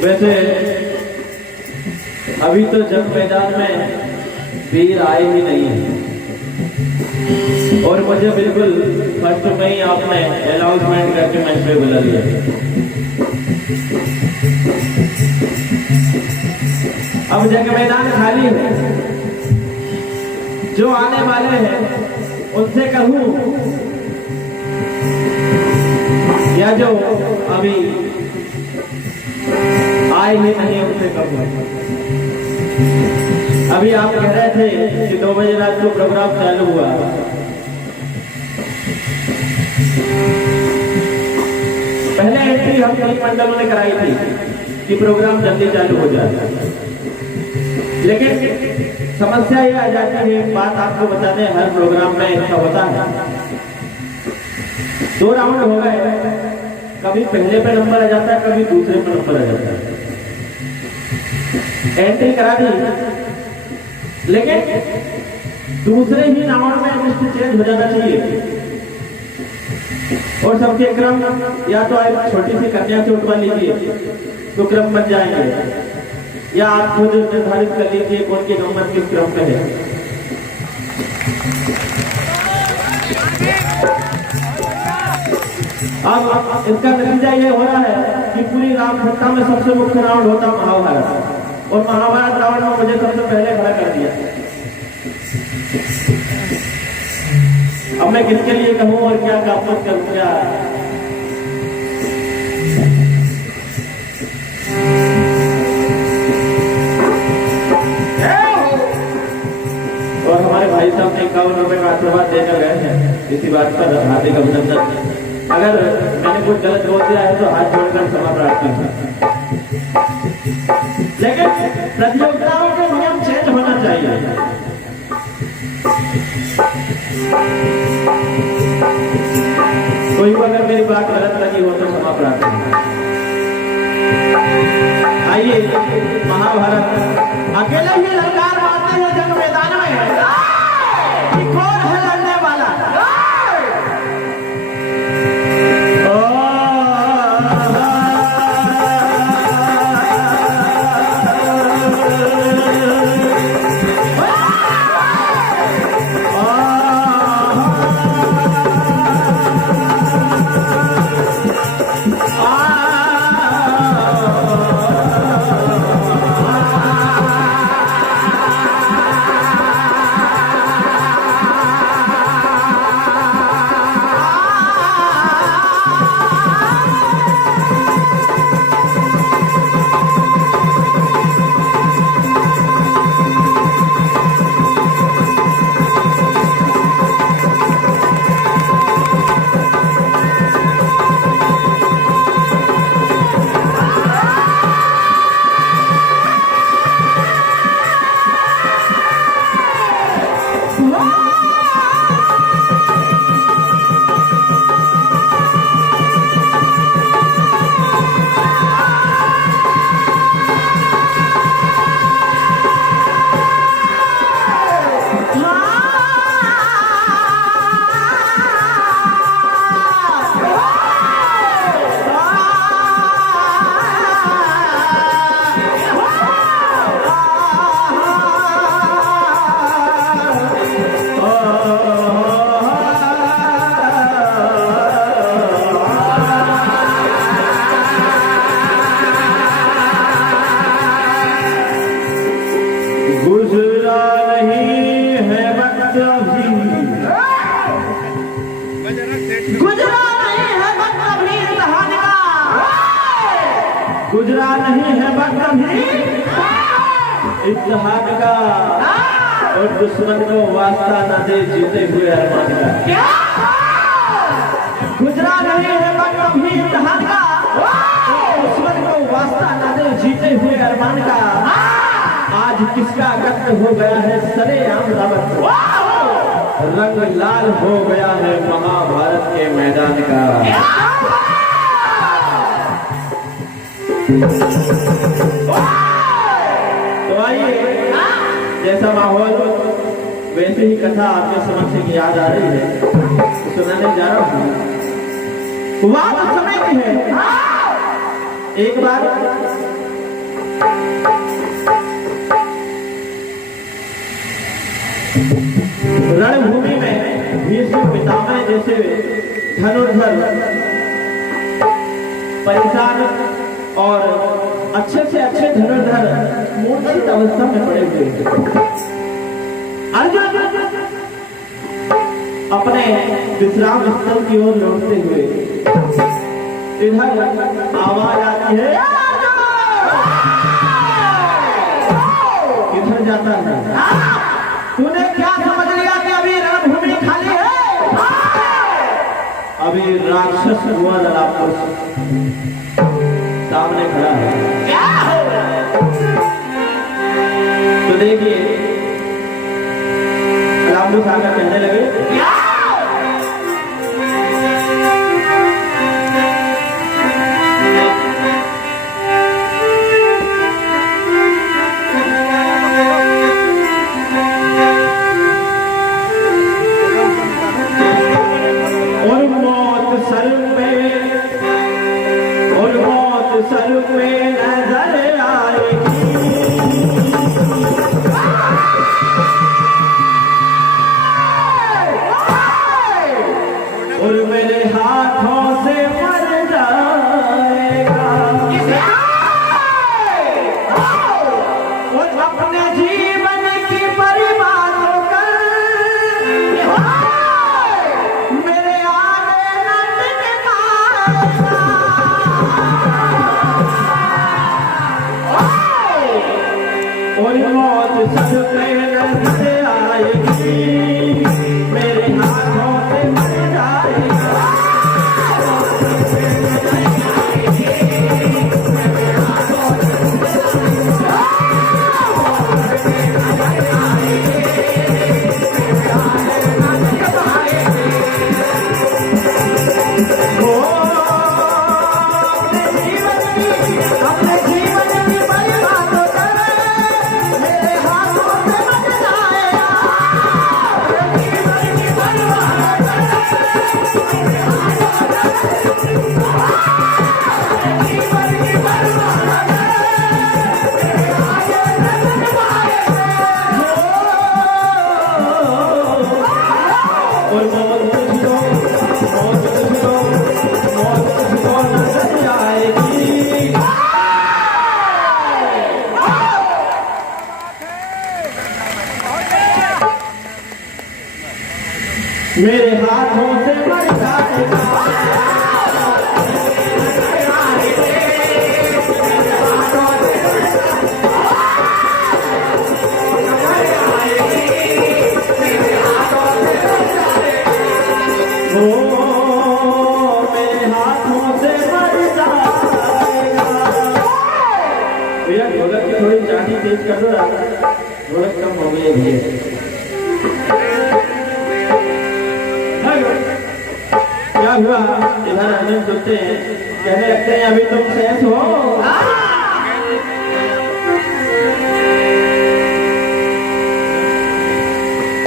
वैसे अभी तो जंग मैदान में वीर आए ही नहीं है और मुझे बिल्कुल फर्स्ट में ही आपने अनाउंसमेंट करके मंच पे बुला लिया। अब जंग मैदान खाली है, जो आने वाले हैं उनसे कहूं या जो अभी आए ही नहीं उनसे कहूं। अभी आप कह रहे थे कि 2 बजे रात को प्रोग्राम चालू हुआ, पहले एंट्री हम 3 मंडलों ने कराई थी कि प्रोग्राम जल्दी चालू हो जाए, लेकिन समस्या ये आ जाती है, बात आपको बता दें, हर प्रोग्राम में ऐसा होता है। 2 राउंड हो गए, कभी पहले पे नंबर आ जाता है, कभी दूसरे पे नंबर आ जाता है। एंट्री करा दी, लेकिन दूसरे ही राउंड में लिस्ट चेंज हो जाना चाहिए और सबके क्रम या तो आप छोटी सी कन्या से उठवा लीजिए तो क्रम बन जाएंगे, या आप खुद निर्धारित कर लीजिए कौन के नंबर किस क्रम में है। अब इसका नतीजा ये हो रहा है कि पूरी रामसत्ता में सबसे मुख्य राउंड होता महाभारत, और महाभारत राउंड में मुझे सबसे पहले खड़ा कर दिया। अब मैं किसके लिए कहूं और क्या कामत करूं, क्या और हमारे भाई साहब ने 51 रुपए का आशीर्वाद देकर गए हैं, इसी बात पर हार्दिक अभिनंदन। अगर मैंने कुछ गलत बोल दिया है तो हाथ जोड़कर क्षमा प्रार्थना हूं, लेकिन प्रतियोगिताओं के नियम चेंज होना चाहिए। कोई अगर मेरी बात गलत लगी हो तो क्षमा प्रार्थना। आइए, महाभारत अकेले ही ललकार मारते हैं जंग मैदान में कि कौन है लड़ने वाला। गुजरा नहीं है वक्त भी इत्तेहाद का, और दुश्मन को वास्ता न दे जीते हुए अरमान का। गुजरा नहीं है वक्त भी इत्तेहाद का, दुश्मन को वास्ता न दे जीते हुए अरमान का। आज किसका कत्ल हो गया है सरेआम दावत, रंग लाल हो गया है महाभारत के मैदान का। तो आइए, जैसा माहौल वैसे ही कथा आपके समक्ष की याद आ रही है, तो सुनाने जा रहा हूँ। वाद समय की है। एक बार रणभूमि में भीष्म पितामह जैसे धनुर्धर परेशान और अच्छे से अच्छे धनुर्धर मूर्छित अवस्था में पड़े हुए। अर्जुन अपने विश्राम स्थल की ओर लौटते हुए इधर आवाज आती है, किधर जाता है? तूने क्या समझ लिया कि अभी रणभूमि खाली है? अभी राक्षस हुआ ललापुर सामने खड़ा है। तो देखिए, ललापुर सागर कहने लगे, और मेरे हाथों से मर जाएगा, और अपने जीवन की बर्बाद कर मेरे आगे न टिक पाएगा। और मौत सर पे नजर आएगी, मेरे हाथों से मर मेरे हाथों से मर जाएगा। भैया ढोलक की थोड़ी चाटी तेज कर दो, ढोलक कम हो गई है। क्या हुआ? इधर अर्जुन सुनते हैं, कहने लगते हैं अभी तुम शेष हो।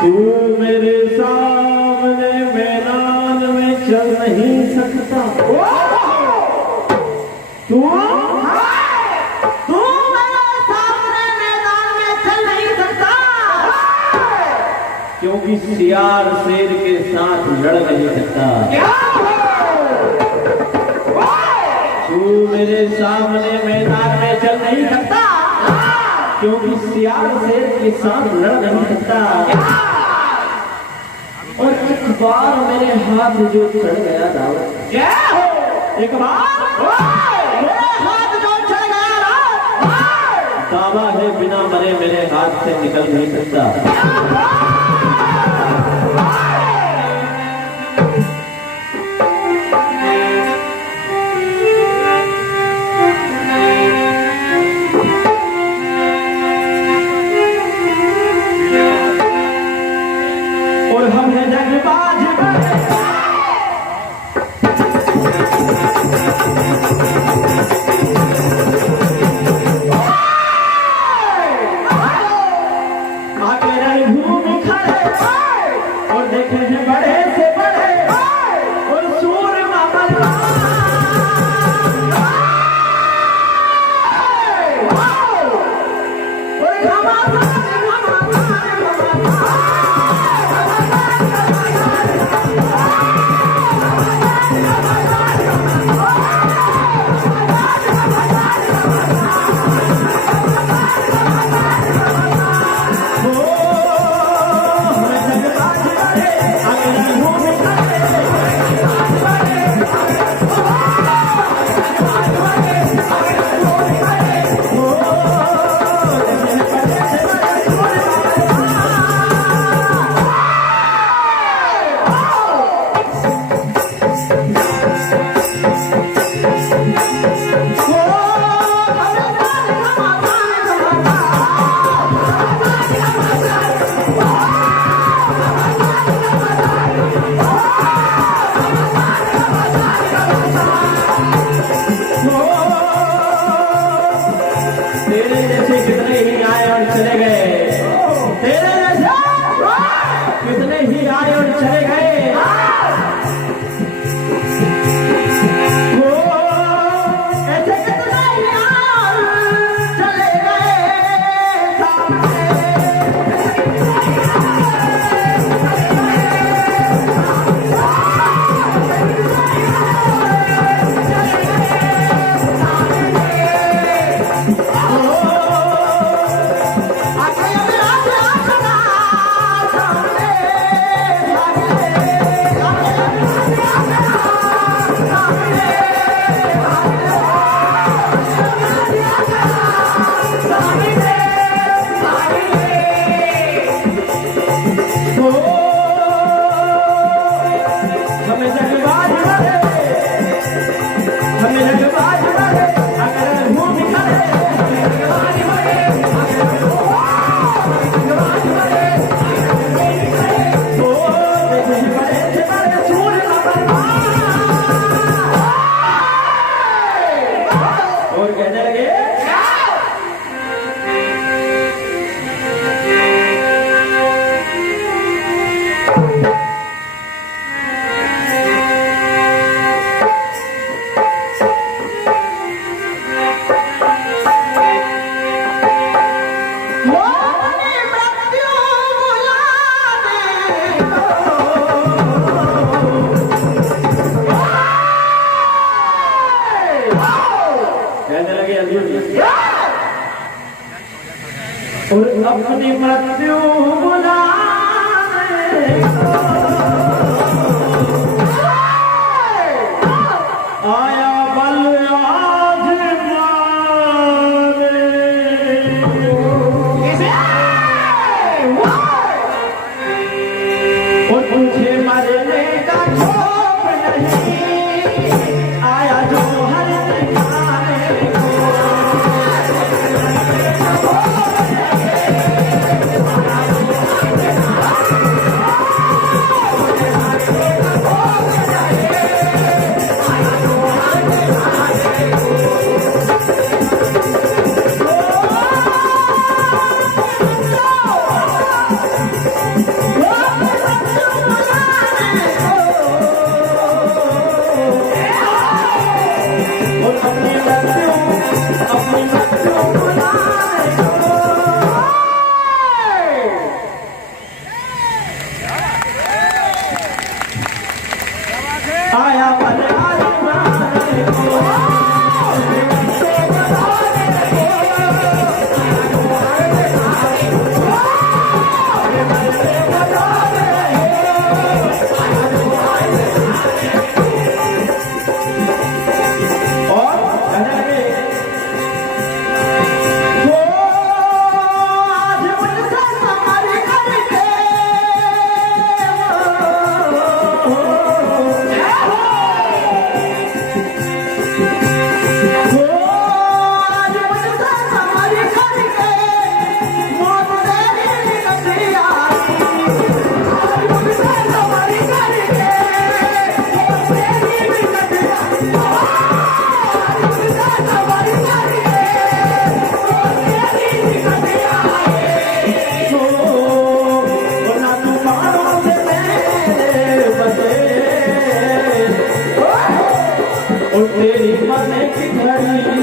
तू मेरे सामने मैदान में चल नहीं सकता। तू मेरे सामने मैदान में चल नहीं सकता, क्योंकि सियार शेर के साथ लड़ नहीं सकता। तू मेरे सामने मैदान में चल नहीं सकता, क्योंकि सियार शेर के साथ लड़ नहीं सकता। और एक बार मेरे हाथ जो चढ़ गया दावत, एक बार मेरे हाथ जो वादा है बिना मरे मेरे हाथ से निकल नहीं सकता। और हम हैं जगबाज आगे रणभूमि खड़े और देखे हैं बड़े से बड़े और सूरमा तेरे जैसे कितने ही आए और चले गए, तेरे जैसे कितने ही आए और चले गए। ऐसे कितने ही आए और चले गए। और कहने लगे और अपनी मृत्यु बुलाने आया बल और तुझे मरने का खौफ नहीं आया जो हर आया और हरि